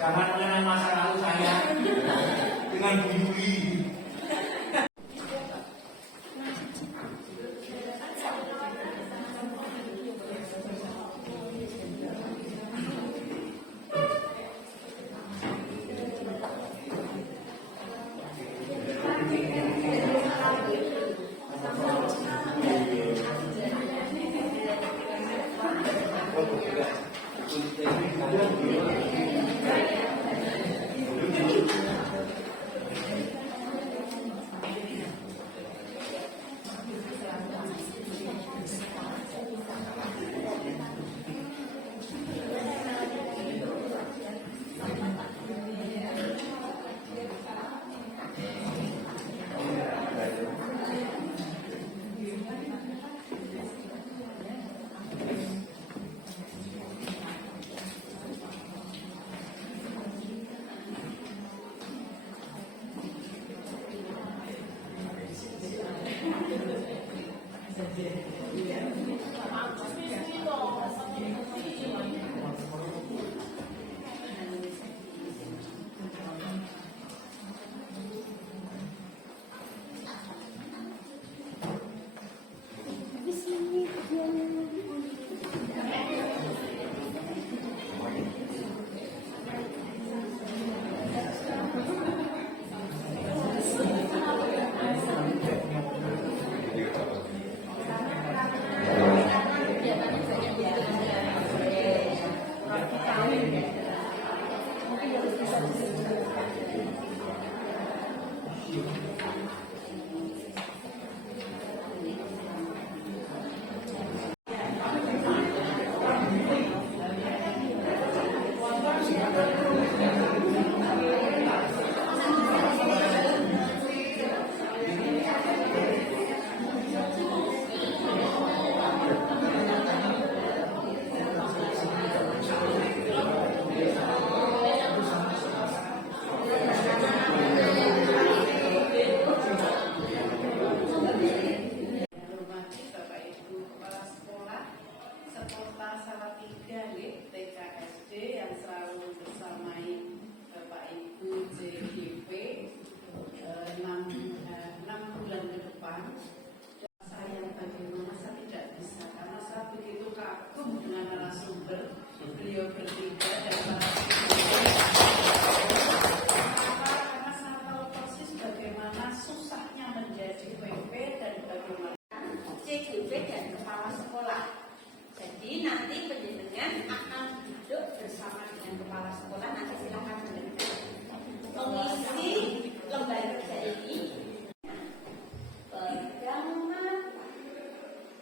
Jangan mengenang masa lalu saya dengan bui-bui. TKSD yang selalu bersamai Bapak Ibu JGP 6 bulan ke depan. Saya bagaimana saya tidak bisa karena saya begitu kagum dengan narasumber beliau bertiga dan karena saya tahu persis bagaimana susahnya menjadi WP dan bagaimana JGP dan kepala sekolah. Jadi nanti penjenengan akan duduk bersama dengan kepala sekolah. Nanti silakan mendengar mengisi lembar kerja ini. Pegang mata,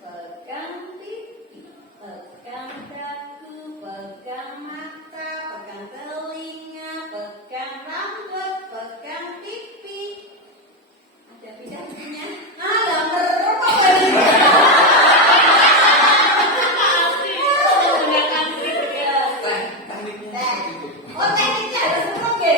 pegang pipi, pegang dagu, pegang mata, pegang telinga, pegang rambut, pegang pipi. Ada bidangnya. Ada merokok lagi. Oh, tekniknya harus betul ya?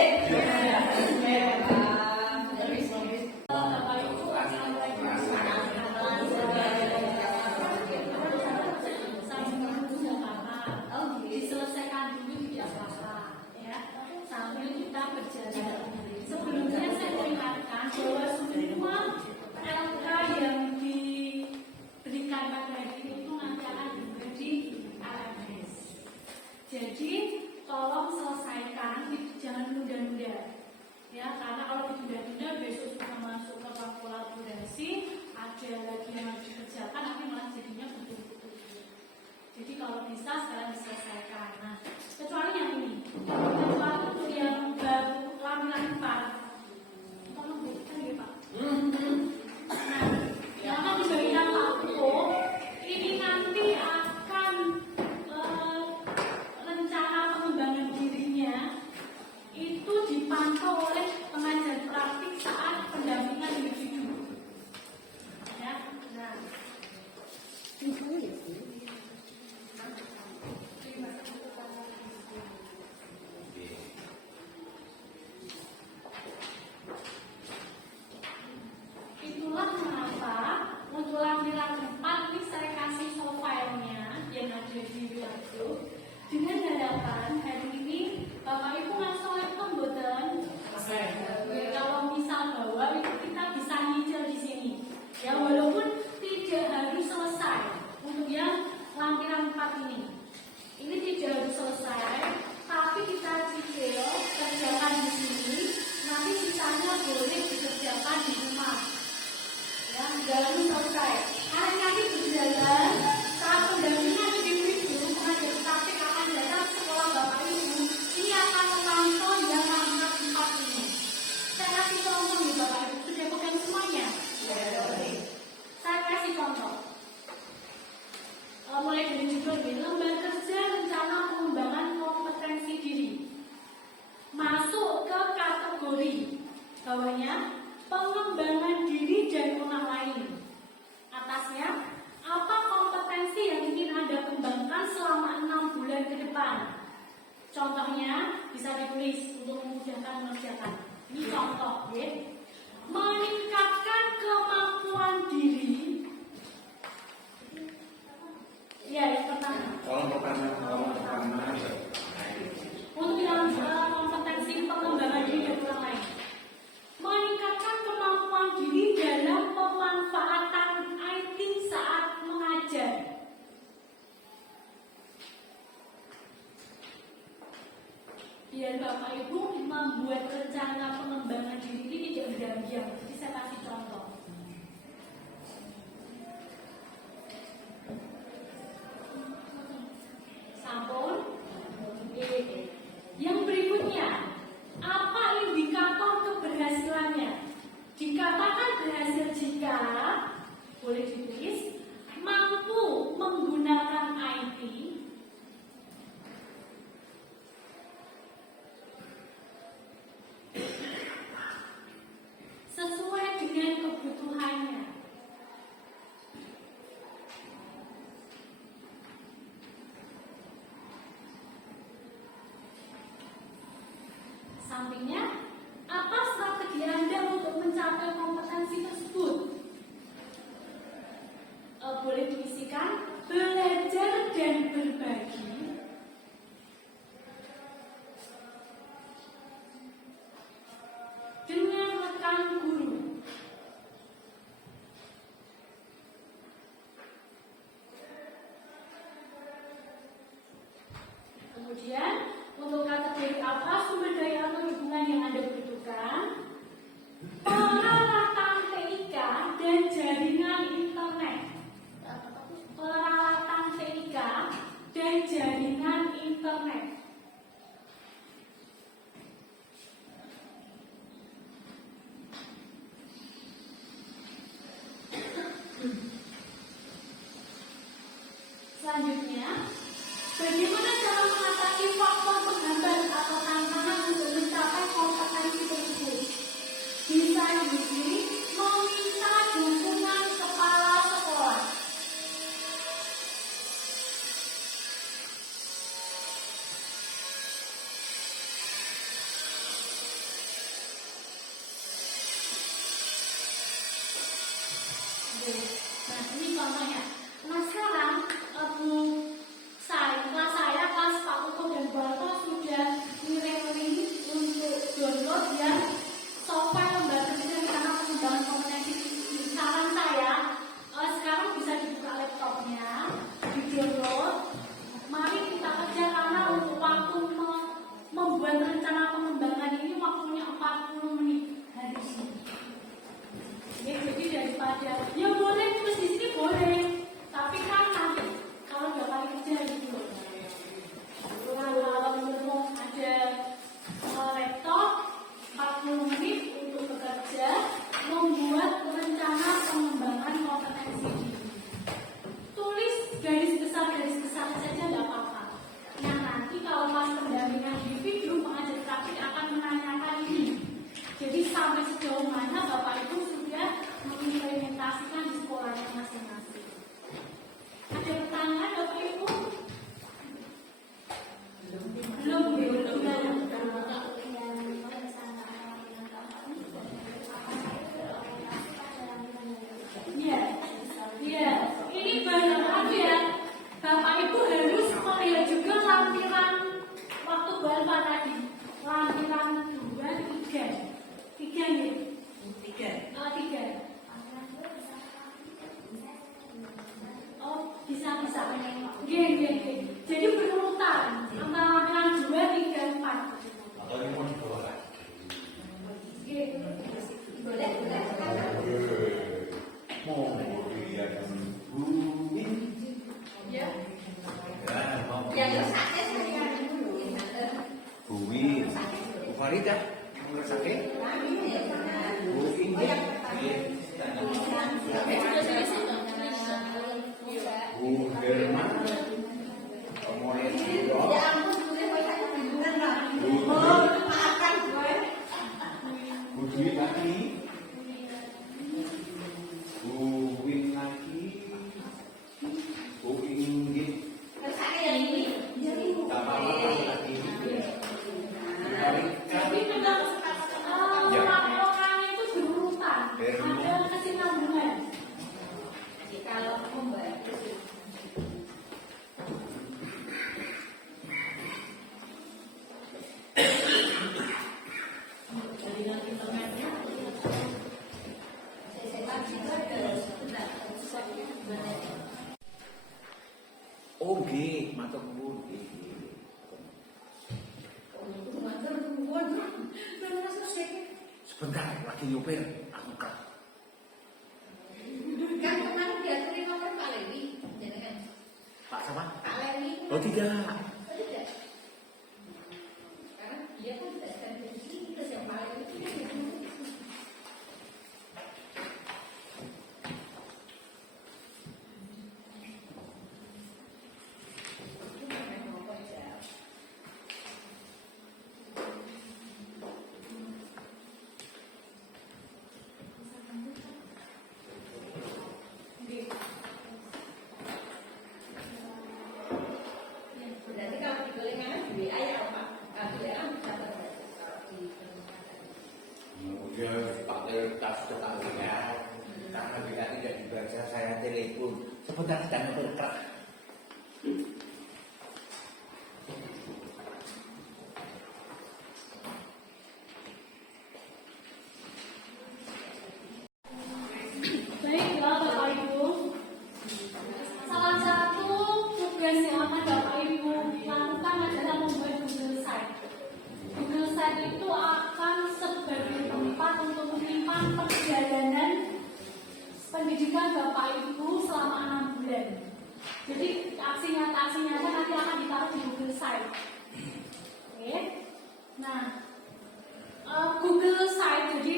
Diselesaikan dulu tidak apa-apa ya, sambil kita berjalan. Sebelumnya saya ingatkan bahwa semua LK yang diberikan pada hari itu nanti akan diberi LMS. Jadi tolong selesaikan, jangan nunda-nunda ya, karena kalau ditunda-tunda besok sudah masuk ke kolaborasi, ada lagi yang harus dikerjakan, nanti malah jadinya betul-betul. Jadi kalau bisa sekarang diselesaikan. Nah, kecuali yang ini, kecuali untuk yang baru laminan 4, tolong berikan ya Pak. Nah, yang akan dibagikan Pak Pro, ini nanti akan rencana pengembangan dirinya itu dipantau oleh pengajar praktik saat pendampingan individu. Ya, nah. boleh dikerjakan di rumah. Ya, dalam selesai. Hari-hari berjalan, saat pendampingan individu mengajar praktik akan datang ke sekolah Bapak Ibu. Ini akan memantau yang angkat 4 ini. Saya kasih contoh nih Bapak Ibu, sudah pegang semuanya? Saya kasih contoh. Mulai dari judul ini, lembaga kerja rencana pengembangan kompetensi diri. Masuk ke kategori bawahnya pengembangan diri dan orang lain. Atasnya, apa kompetensi yang ingin Anda kembangkan selama 6 bulan ke depan? Contohnya bisa ditulis untuk memudahkan mengerjakan. Ini contoh, ya. Meningkatkan kemampuan diri. Ya, yang pertama. Kalau pertama Untuk bilang kompetensi pengembangan diri dan orang lain. Meningkatkan kemampuan diri dalam pemanfaatan IT saat mengajar. Biar Bapak Ibu membuat rencana pengembangan diri ini tidak berdiam-diam. Jadi saya kasih contoh. Sampun. Yang berikutnya, apa indikator keberhasilannya? Dikatakan berhasil jika, boleh ditulis, mampu menggunakan IT, sesuai dengan kebutuhannya. Sampingnya, apa strategi Anda untuk mencapai kompetensi tersebut? Boleh diisikan belajar dan berbagi, dengan rekan guru. Kemudian, untuk kategori apa sumber daya atau dukungan yang Anda butuhkan? Peralatan TIK dan jaringan internet. Peralatan TIK dan jaringan internet. Selanjutnya, bagaimana cara mengatasi faktor penghambat atau tantangan untuk mencapai kompetensi tersebut? Bisa diisi meminta dukungan kepala sekolah. Nah, ini contohnya. Nah, sekarang kelas saya, kelas Pak Uko dan Bu Arto sudah ngirim link untuk download ya software lembaga kerja rencana pengembangan kompetensi. Saran saya, sekarang bisa dibuka laptopnya, di-download. Mari kita kerja karena untuk waktu membuat rencana pengembangan ini waktunya 40 menit hari ini. Ya, jadi daripada ya boleh tulis di sini boleh, tapi kan nanti kalau nggak kali kerja gitu loh. Kalau ada laptop 40 nggih, matur nuwun nggih. Sebentar lagi nyopir, aku kan. Kan kemarin diaturin nomor Pak Lewi, jangan. Pak siapa? Pak Lewi. Oh tidak. Oh, tidak. Karena dia kan tidak sedang di sini, terus yang Pak Lewi itu dia berarti kalau di golengan di WA ya Pak, kalau di WA bisa terbaca kalau di Ya, pakai tas tetangga. Karena bila tidak dibaca, saya telepon. Sebentar sedang bergerak. Baiklah Bapak Ibu, salah satu tugas yang akan Bapak Ibu lakukan adalah membuat Google Site. Google Site itu akan sebagai tempat untuk menyimpan perjalanan pendidikan Bapak Ibu selama 6 bulan. Jadi aksi nyata nanti akan ditaruh di Google Site. Oke. Nah, Google Site jadi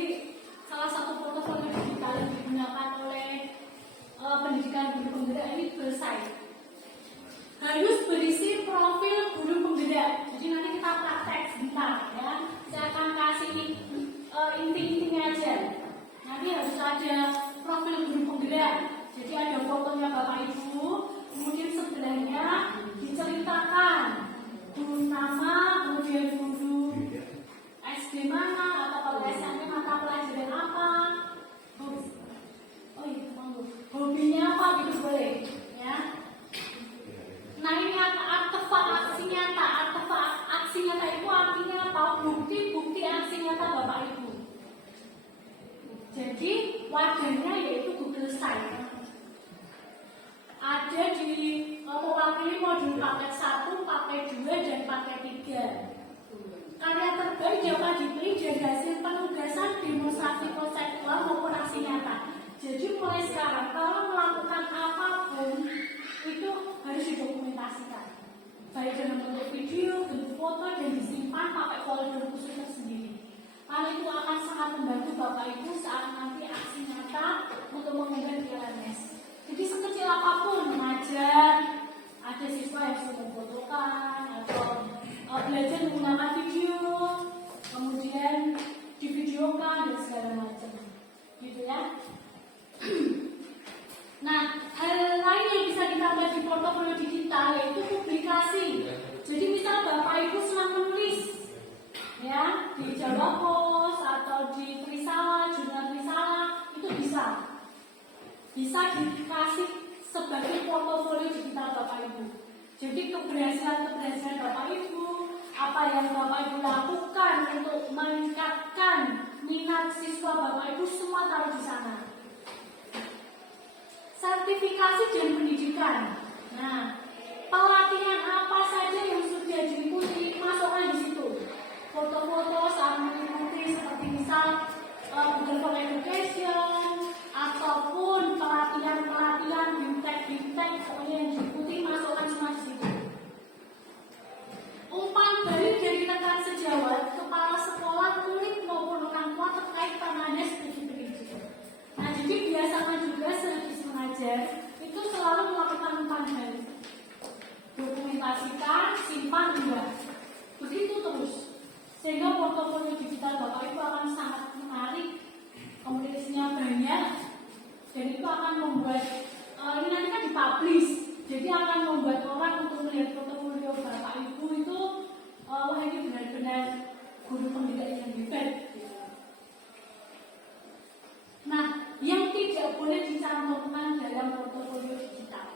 salah satu portofolio digital yang digunakan oleh pendidikan guru penggerak ini Google Site. Harus berisi profil guru penggerak. Jadi nanti kita praktek sebentar ya. Saya akan kasih inti-intinya aja. Nanti harus ada profil guru penggerak. Jadi ada fotonya Bapak Ibu, kemudian sebelahnya diceritakan guru nama, kemudian guru SD mana atau kalau SMP mata pelajaran apa, oh iya monggo, hobinya apa gitu boleh ya. Nah ini artefak aksi nyata itu artinya apa? Bukti aksi nyata Bapak Ibu. Jadi wadahnya yaitu Google Site. Ada di mewakili modul paket 1, paket 2, dan paket 3. Karya terbaik dapat dipilih dari hasil penugasan demonstrasi konseptual maupun aksi nyata. Jadi mulai sekarang kalau melakukan apapun itu harus didokumentasikan, baik dalam bentuk video, bentuk foto, dan disimpan pakai folder khusus tersendiri. Hal itu akan sangat membantu Bapak Ibu saat nanti aksi nyata untuk mengunggah di LMS. Jadi sekecil apapun mengajar, ada siswa yang sudah memfotokan atau belajar menggunakan video, kemudian divideokan dan segala macam, gitu ya. Nah, hal lain yang bisa ditambah di portofolio digital yaitu publikasi. Jadi misal Bapak Ibu senang menulis, ya di Jawa Pos atau di Trisala, jurnal Trisala itu bisa dikasih sebagai portofolio digital Bapak Ibu. Jadi keberhasilan Bapak Ibu, apa yang Bapak Ibu lakukan untuk meningkatkan minat siswa Bapak Ibu semua taruh di sana. Sertifikasi dan pendidikan. Nah, pelatihan apa saja yang sudah diikuti masukkan di situ. Foto-foto saat mengikuti seperti misal Google for Education ataupun pelatihan bimtek pokoknya yang diikuti masukkan semua di situ. Umpan balik dari rekan sejawat, kepala sekolah, murid maupun orang tua terkait penanganan studi pendidikan. Nah, jadi biasakan juga servis mengajar itu selalu melakukan umpan balik. Dokumentasikan, simpan, unggah. Begitu terus. Sehingga portofolio digital Bapak Ibu akan sangat menarik, komunikasinya banyak, dan itu akan membuat ini nanti kan dipublish, jadi akan membuat orang untuk melihat portofolio Bapak Ibu itu wah ini benar-benar guru pendidik yang hebat. Nah, yang tidak boleh dicantumkan dalam portofolio digital.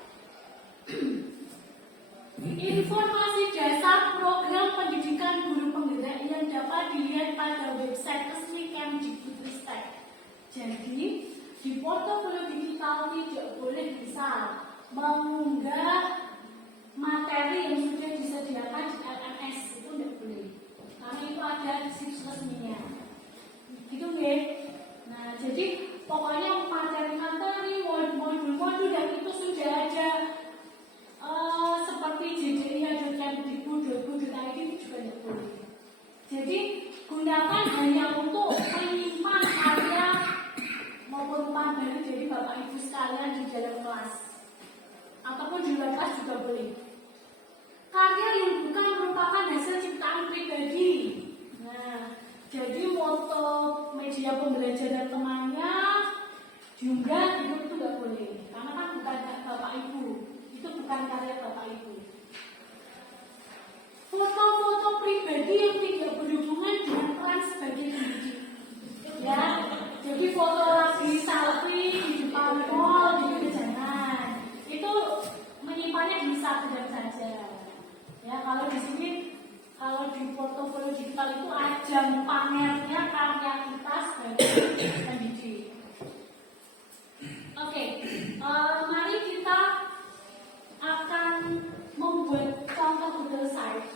Informasi dasar program pendidikan guru penggerak yang dapat dilihat pada website resmi Kemdikbudristek. Jadi, di portofolio digital tidak boleh bisa mengunggah materi yang sudah disediakan di LMS itu tidak boleh, karena itu ada situs resminya. Gitu nggih. Nah, jadi pokoknya materi-materi, modul-modul dan itu sudah ada seperti JDIH.kemdikbud.go.id itu juga tidak boleh. Jadi gunakan hanya untuk menyimpan karya maupun materi dari Bapak Ibu sekalian di dalam kelas ataupun di luar kelas juga boleh. Karya yang bukan merupakan hasil ciptaan pribadi. Nah, jadi moto media pembelajaran temannya diunggah itu nggak boleh, karena kan bukan Bapak Ibu, itu bukan karya Bapak Ibu. Foto-foto pribadi yang tidak berhubungan dengan peran sebagai pendidik, ya. Jadi foto lagi selfie di depan mall, gitu jangan. Itu menyimpannya di Instagram saja. Ya, kalau di sini, kalau di portofolio digital itu ajang pamernya karya kita sebagai pendidik. Oke, mari kita akan membuat contoh Google Site.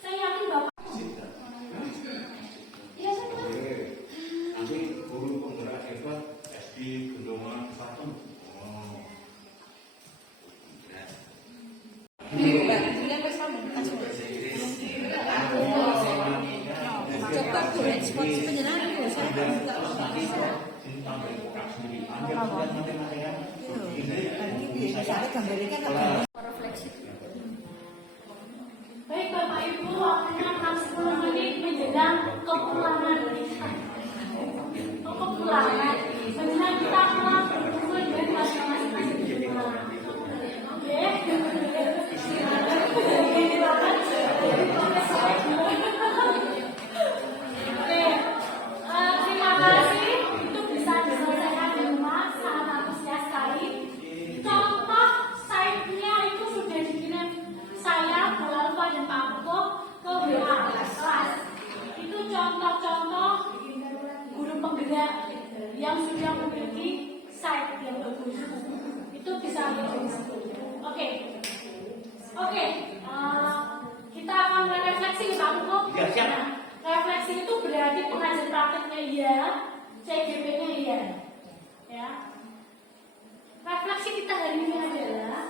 Saya yakin Bapak. Ya, saya tahu. Nanti guru penggerak hebat SD Gendongan 1. Oh. Coba boleh spot penjelasan itu saya juga Baik Bapak Ibu, waktunya 10 menit menjelang kepulangan. Kepulangan. Menjelang kita pulang berkumpul dengan masing-masing di rumah. Oke. Terima kasih. Itu bisa diselesaikan di rumah sangat antusias sekali. Contoh site-nya itu sudah dikirim saya, Bu Alfa dan Pak Putu ke WA kelas. Itu contoh-contoh guru penggerak yang sudah memiliki site yang bagus. Itu bisa di situ. Oke. Kita akan merefleksi Pak Putu. Ya, siap. Nah, refleksi itu berarti pengajar prakteknya iya, CGP-nya iya. Ya. Refleksi kita hari ini adalah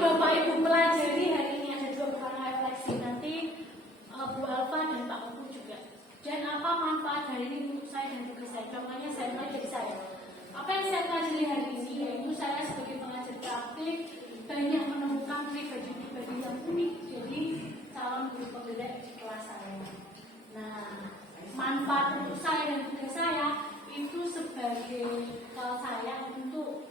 Bapak Ibu pelajari hari ini ada 2 bulan refleksi, nanti Bu Alfa dan Pak Putu juga. Dan apa manfaat hari ini untuk saya dan juga saya? Contohnya saya mulai dari saya. Apa yang saya pelajari hari ini yaitu saya sebagai pengajar praktik banyak menemukan pribadi-pribadi yang unik jadi calon guru penggerak di kelas saya. Nah, manfaat untuk saya dan juga saya itu sebagai saya untuk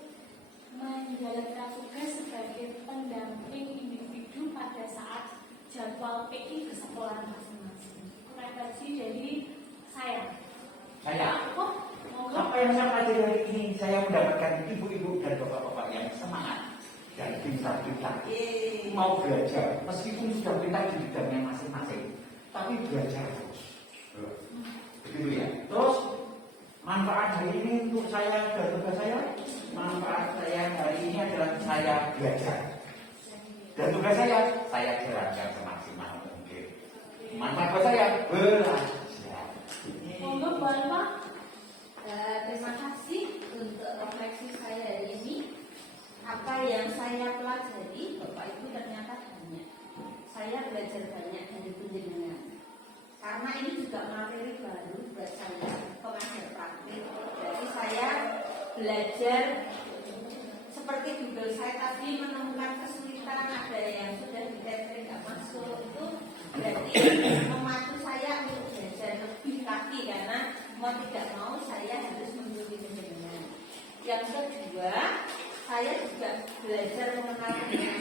menjalankan tugas sebagai pendamping individu pada saat jadwal PI ke sekolah masing-masing. Referensi dari saya. Apa yang saya pelajari hari ini, saya mendapatkan ibu-ibu dan bapak-bapak yang semangat dan pintar-pintar mau belajar, meskipun sudah pintar di bidangnya masing-masing, tapi belajar terus. Begitu ya. Terus manfaat hari ini untuk saya dan tugas saya, manfaat saya hari ini adalah saya belajar. Dan tugas saya jalankan semaksimal mungkin. Manfaat buat saya belajar. Monggo Bu Alfa. Terima kasih untuk refleksi saya hari ini. Apa yang saya pelajari, Bapak Ibu ternyata banyak. Saya belajar banyak dari penjenengan. Karena ini juga materi baru buat saya, pengajar praktik. Jadi saya belajar seperti Google saya tadi menemukan kesulitan, ada yang sudah di tethering nggak masuk, itu berarti memacu saya untuk belajar lebih lagi karena mau tidak mau saya harus mengikuti penjenengan. Yang kedua, saya juga belajar mengenal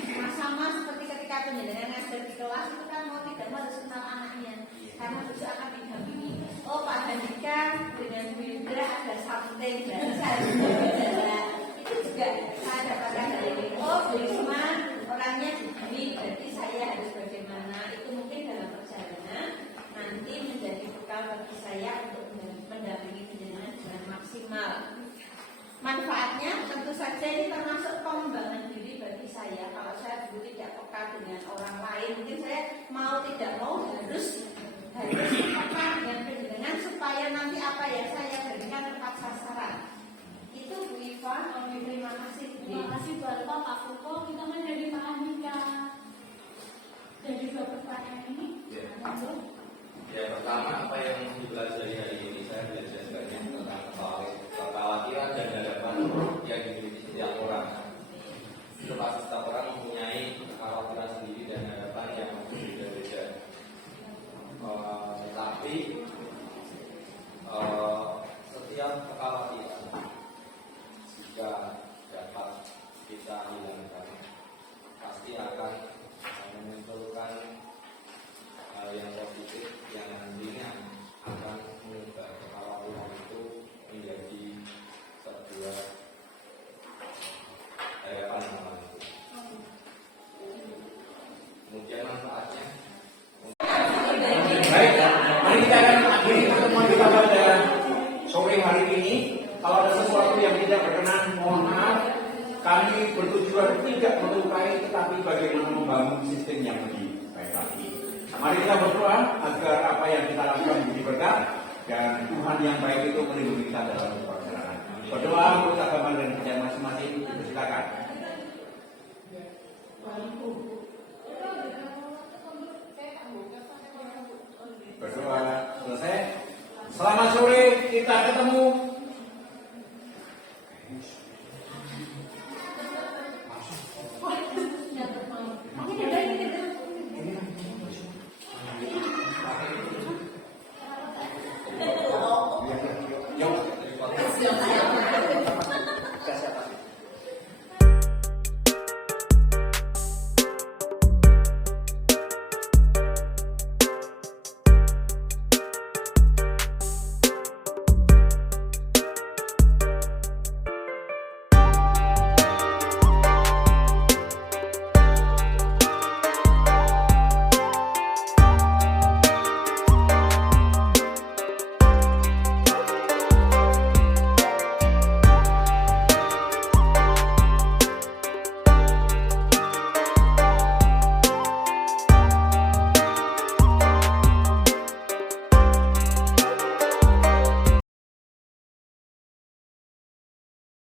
sama-sama seperti ketika penjenengan ngajar di kelas itu kan mau tidak mau harus kenal anaknya karena besok akan didampingi. Oh Pak Handika dengan Bu Indra ada something dari saya belajar. Itu juga saya dapatkan dari Bu Risma orangnya begini, berarti saya harus bagaimana. Itu mungkin dalam perjalanan nanti menjadi bekal bagi saya untuk mendampingi penjenengan dengan maksimal. Manfaatnya tentu saja ini termasuk pengembangan diri bagi saya. Kalau saya dulu tidak peka dengan orang lain, mungkin saya mau tidak mau harus peka dengan penjenengan supaya nanti apa yang saya berikan tepat sasaran. Itu Bu Iva, terima kasih. Terima kasih Bapak Pak Kuko. Kita kan dari Pak Andika. Dari dua pertanyaan ini. Ya, pertama apa yang dipelajari hari ini, saya belajar banyak tentang kekhawatiran dan harapan yang dimiliki setiap orang. Pasti setiap orang mempunyai kekhawatiran sendiri dan harapan yang berbeda-beda. Tetapi setiap kekhawatiran jika dapat kita hilangkan, pasti akan memunculkan hal yang positif yang nantinya akan mengubah kekhawatiran itu menjadi sebuah harapan yang baru. Kemudian manfaatnya. Baik, mari kita akan akhiri pertemuan kita pada sore hari ini. Kalau ada sesuatu yang tidak berkenan, mohon maaf. Kami bertujuan tidak melukai, tetapi bagaimana membangun sistem yang lebih baik lagi. Mari kita berdoa agar apa yang kita lakukan menjadi berkah dan Tuhan yang baik itu melindungi kita dalam perjalanan. Berdoa menurut agama dan percaya masing-masing. Silakan. Berdoa selesai. Selamat sore, kita ketemu